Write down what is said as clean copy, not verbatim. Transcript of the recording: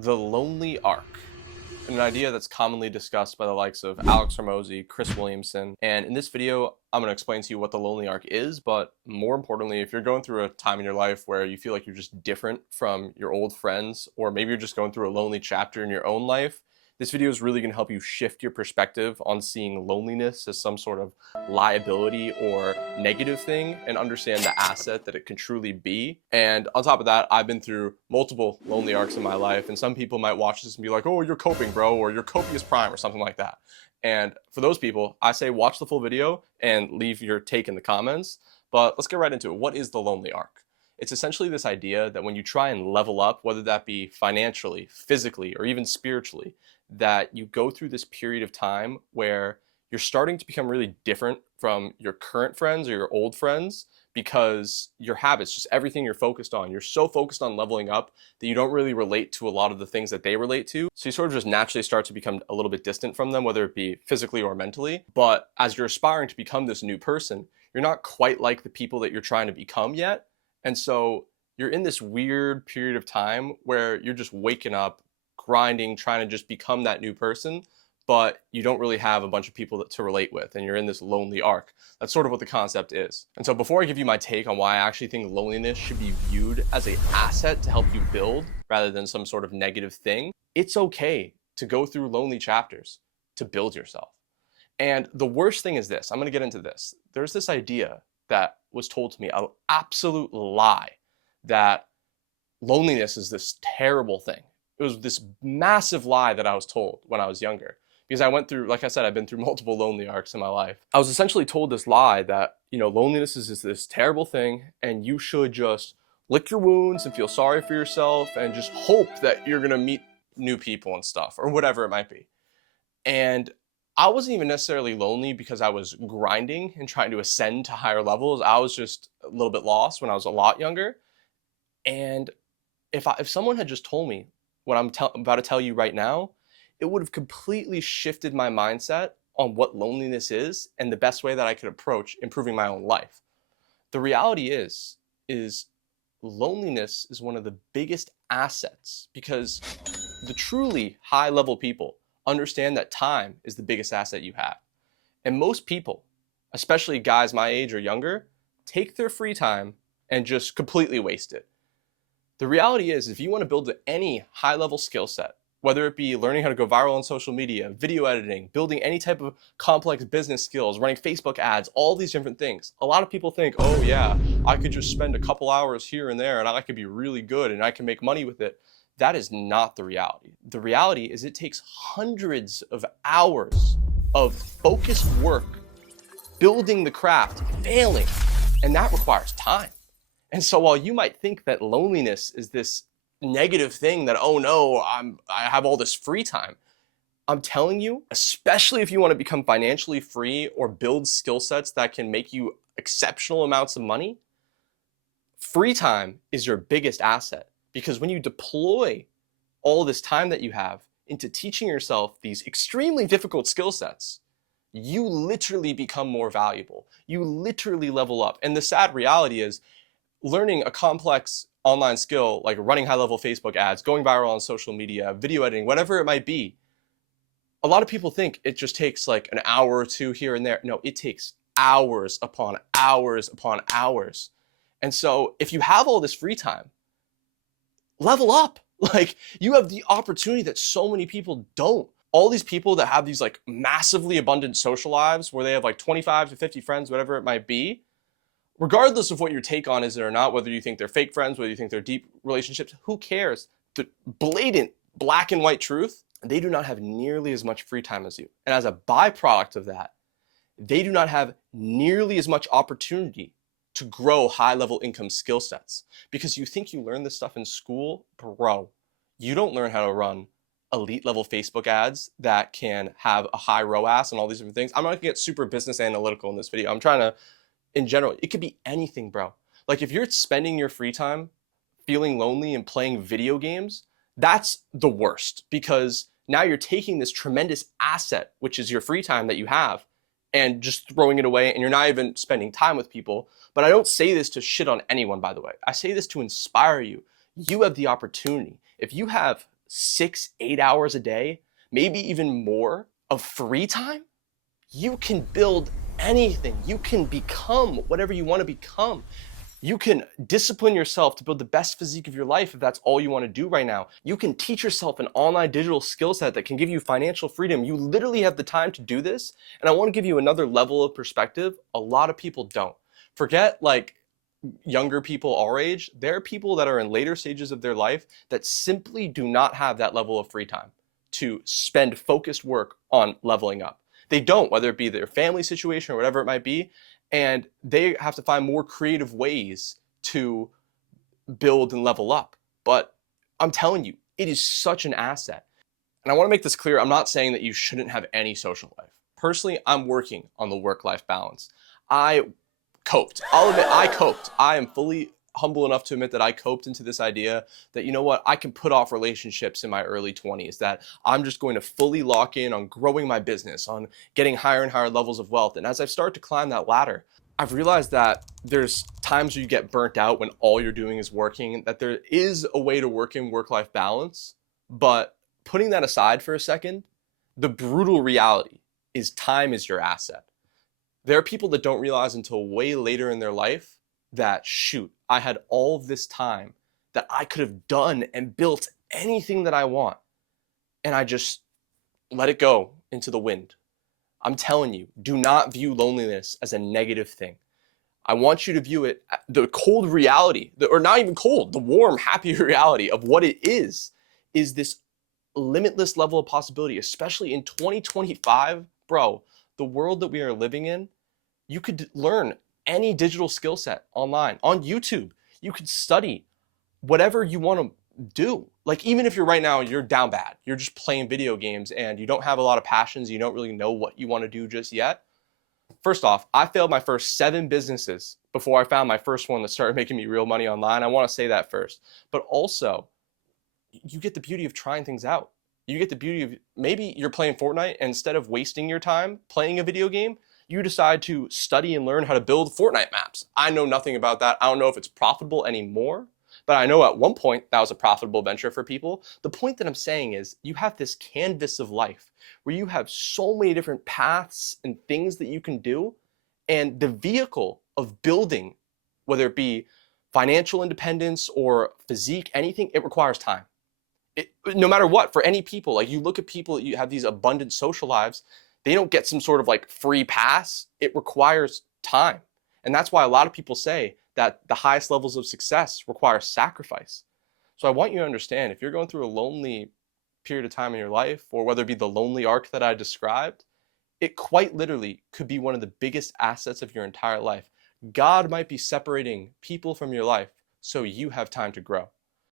The lonely arc, an idea that's commonly discussed by the likes of Alex Hormozy, Chris Williamson, and in this video, I'm going to explain to you what the lonely arc is, but more importantly, if you're going through a time in your life where you feel like you're just different from your old friends, or maybe you're just going through a lonely chapter in your own life, this video is really going to help you shift your perspective on seeing loneliness as some sort of liability or negative thing and understand the asset that it can truly be. And on top of that, I've been through multiple lonely arcs in my life, and some people might watch this and be like, oh, you're coping, bro, or you're copious prime or something like that. And for those people, I say watch the full video and leave your take in the comments. But let's get right into it. What is the lonely arc? It's essentially this idea that when you try and level up, whether that be financially, physically, or even spiritually, that you go through this period of time where you're starting to become really different from your current friends or your old friends because your habits, just everything you're focused on, you're so focused on leveling up that you don't really relate to a lot of the things that they relate to. So you sort of just naturally start to become a little bit distant from them, whether it be physically or mentally. But as you're aspiring to become this new person, you're not quite like the people that you're trying to become yet. And so you're in this weird period of time where you're just waking up, grinding, trying to just become that new person, but you don't really have a bunch of people to relate with, and you're in this lonely arc. That's sort of what the concept is. And so before I give you my take on why I actually think loneliness should be viewed as an asset to help you build rather than some sort of negative thing, it's okay to go through lonely chapters to build yourself. And the worst thing is this, I'm gonna get into this. There's this idea that was told to me, an absolute lie, that loneliness is this terrible thing. It was this massive lie that I was told when I was younger. Because I went through, like I said, I've been through multiple lonely arcs in my life. I was essentially told this lie that, loneliness is this terrible thing and you should just lick your wounds and feel sorry for yourself and just hope that you're gonna meet new people and stuff, or whatever it might be. And I wasn't even necessarily lonely because I was grinding and trying to ascend to higher levels. I was just a little bit lost when I was a lot younger. And if someone had just told me what I'm about to tell you right now, it would have completely shifted my mindset on what loneliness is and the best way that I could approach improving my own life. The reality is loneliness is one of the biggest assets because the truly high level people understand that time is the biggest asset you have. And most people, especially guys my age or younger, take their free time and just completely waste it. The reality is, if you want to build any high-level skill set, whether it be learning how to go viral on social media, video editing, building any type of complex business skills, running Facebook ads, all these different things, a lot of people think, oh yeah, I could just spend a couple hours here and there and I could be really good and I can make money with it. That is not the reality. The reality is it takes hundreds of hours of focused work building the craft, failing, and that requires time. And so while you might think that loneliness is this negative thing that, oh no, I have all this free time, I'm telling you, especially if you want to become financially free or build skill sets that can make you exceptional amounts of money, free time is your biggest asset. Because when you deploy all this time that you have into teaching yourself these extremely difficult skill sets, you literally become more valuable. You literally level up. And the sad reality is, learning a complex online skill like running high-level Facebook ads, going viral on social media, video editing, whatever it might be, a lot of people think it just takes like an hour or two here and there. No, it takes hours upon hours upon hours. And so if you have all this free time, level up. Like, you have the opportunity that so many people don't. All these people that have these like massively abundant social lives where they have like 25 to 50 friends, whatever it might be, regardless of what your take on is it or not, whether you think they're fake friends, whether you think they're deep relationships, who cares? The blatant black and white truth, they do not have nearly as much free time as you. And as a byproduct of that, they do not have nearly as much opportunity to grow high-level income skill sets. Because you think you learn this stuff in school, bro, you don't learn how to run elite level Facebook ads that can have a high ROAS and all these different things. I'm not gonna get super business analytical in this video. I'm trying to, in general, it could be anything, bro. Like, if you're spending your free time feeling lonely and playing video games, that's the worst, because now you're taking this tremendous asset, which is your free time that you have, and just throwing it away, and you're not even spending time with people. But I don't say this to shit on anyone, by the way. I say this to inspire you. You have the opportunity. If you have 6, 8 hours a day, maybe even more of free time, you can build anything. You can become whatever you want to become. You can discipline yourself to build the best physique of your life if that's all you want to do right now. You can teach yourself an online digital skill set that can give you financial freedom. You literally have the time to do this. And I want to give you another level of perspective. A lot of people don't. Forget like younger people our age. There are people that are in later stages of their life that simply do not have that level of free time to spend focused work on leveling up. They don't, whether it be their family situation or whatever it might be, and they have to find more creative ways to build and level up. But I'm telling you, it is such an asset. And I want to make this clear. I'm not saying that you shouldn't have any social life. Personally, I'm working on the work-life balance. I coped. I'll admit I coped. I am fully humble enough to admit that I coped into this idea that, you know what, I can put off relationships in my early 20s, that I'm just going to fully lock in on growing my business, on getting higher and higher levels of wealth. And as I've started to climb that ladder, I've realized that there's times where you get burnt out when all you're doing is working, that there is a way to work in work-life balance. But putting that aside for a second, the brutal reality is time is your asset. There are people that don't realize until way later in their life that, shoot, I had all of this time that I could have done and built anything that I want, and I just let it go into the wind. I'm telling you, do not view loneliness as a negative thing. I want you to view it, the cold reality, or not even cold, the warm, happy reality of what it is this limitless level of possibility, especially in 2025, bro, the world that we are living in. You could learn any digital skill set online, on YouTube. You could study whatever you want to do. Like, even if you're right now, you're down bad, you're just playing video games and you don't have a lot of passions, you don't really know what you want to do just yet. First off, I failed my first 7 businesses before I found my first one that started making me real money online. I want to say that first. But also, you get the beauty of trying things out. You get the beauty of, maybe you're playing Fortnite, and instead of wasting your time playing a video game, you decide to study and learn how to build Fortnite maps. I know nothing about that. I don't know if it's profitable anymore, but I know at one point that was a profitable venture for people. The point that I'm saying is, you have this canvas of life where you have so many different paths and things that you can do. And the vehicle of building, whether it be financial independence or physique, anything, it requires time. No matter what, for any people, like, you look at people, you have these abundant social lives, they don't get some sort of like free pass. It requires time. And that's why a lot of people say that the highest levels of success require sacrifice. So I want you to understand, if you're going through a lonely period of time in your life, or whether it be the lonely arc that I described, it quite literally could be one of the biggest assets of your entire life. God might be separating people from your life so you have time to grow.